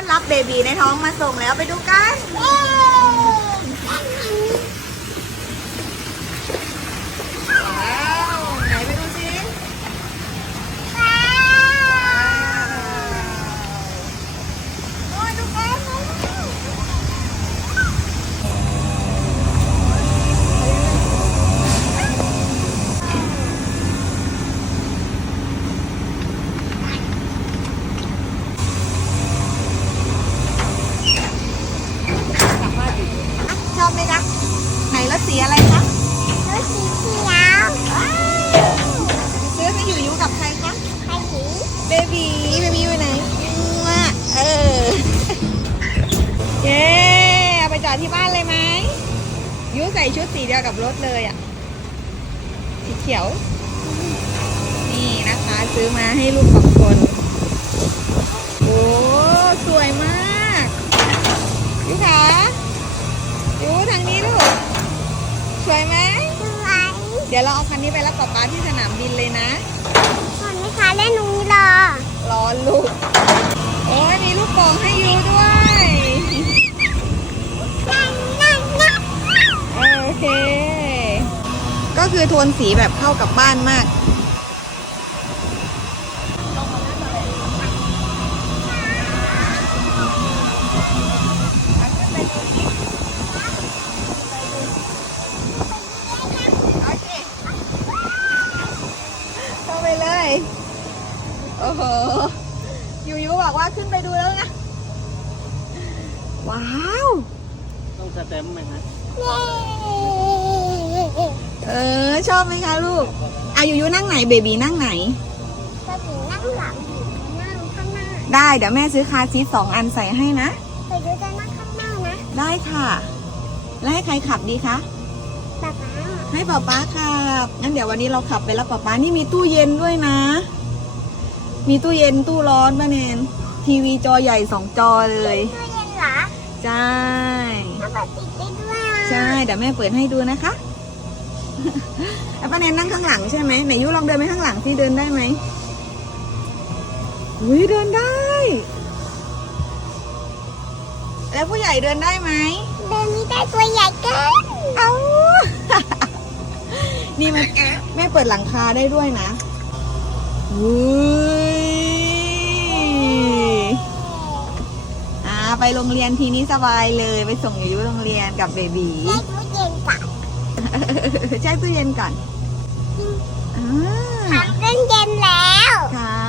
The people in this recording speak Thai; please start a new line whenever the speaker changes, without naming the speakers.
รับเบบีในท้องมาส่งแล้วไปดูกันว้าวไหนไปดูสิโอ้ยดูกันชอบไหมคะไหนรถสีอะไรคะ
รถสีเขียว
ว้าวซื้อให้อยู่ยุกับใครคะ
ใครสี
เบบีอยู่ไหนเออเย้เอาไปจอดที่บ้านเลยไหมยุใส่ชุดสีเดียวกับรถเลยอ่ะสีเขียวนี่นะคะซื้อมาให้ลูก2 คนโอ้สวยมากยุคะยุทางนี้ลูกสวยไหม
สวย
เดี๋ยวเราเอาคันนี้ไปรับป๊าป๊าที่สนามบินเลยนะ
ก่อนไหมคะเล่นตรงนี้รอ
ร้อนลูกโอ้ยมีลูกโป่งให้ยูด้วย
นั่ง
โอเค ก็คือโทนสีแบบเข้ากับบ้านมากโอเคเข้าไปเลย โอ้โหยูบอกว่าขึ้นไปดูแล้วนะ ว้าว
ต้องสเต็มไหมฮะ
ชอบไหมคะลูกยูนั่งไหนเบบีนั่งไหน
จะถึงนั่งหลังนั่งข้างหน้า
ได้เดี๋ยวแม่ซื้อคาร์ซีท2 อันใส่ให้นะ
แต่ดูจะนั่งข้างหน้านะ
ได้ค่ะ แล้วให้ใครขับดีคะ
แบบนั้น
ให้ป๊าป๊าขับ งั้นเดี๋ยววันนี้เราขับไปรับป๊าป๊านี่มีตู้เย็นด้วยนะ มีตู้เย็นตู้ร้อนป้าแนน ทีวีจอใหญ่2 จอเลย
ตู้เย็นเหรอ
ใช่
ถ้าเปิดติดได้ด้วย
ใช่ เดี๋ยวแม่เปิดให้ดูนะคะ แล้วป้าแนนนั่งข้างหลังใช่ไหมไหนยุลองเดินไปข้างหลังที่เดินได้ไหมอุ้ยเดินได้ แล้วผู้ใหญ่เดินได้ไหม
เดินไม่ได้ตัวใหญ่เกิน
เอา นี่มันแม่เปิดหลังคาได้ด้วยนะอุ้ยไปโรงเรียนทีนี้สบายเลยไปส่งยูโรงเรียนกับเบบี
เล่นตู้เย็นก่อน
แช่ตู้เย็นก่อน
ทำเล่นเย็นแล้ว
ค่ะ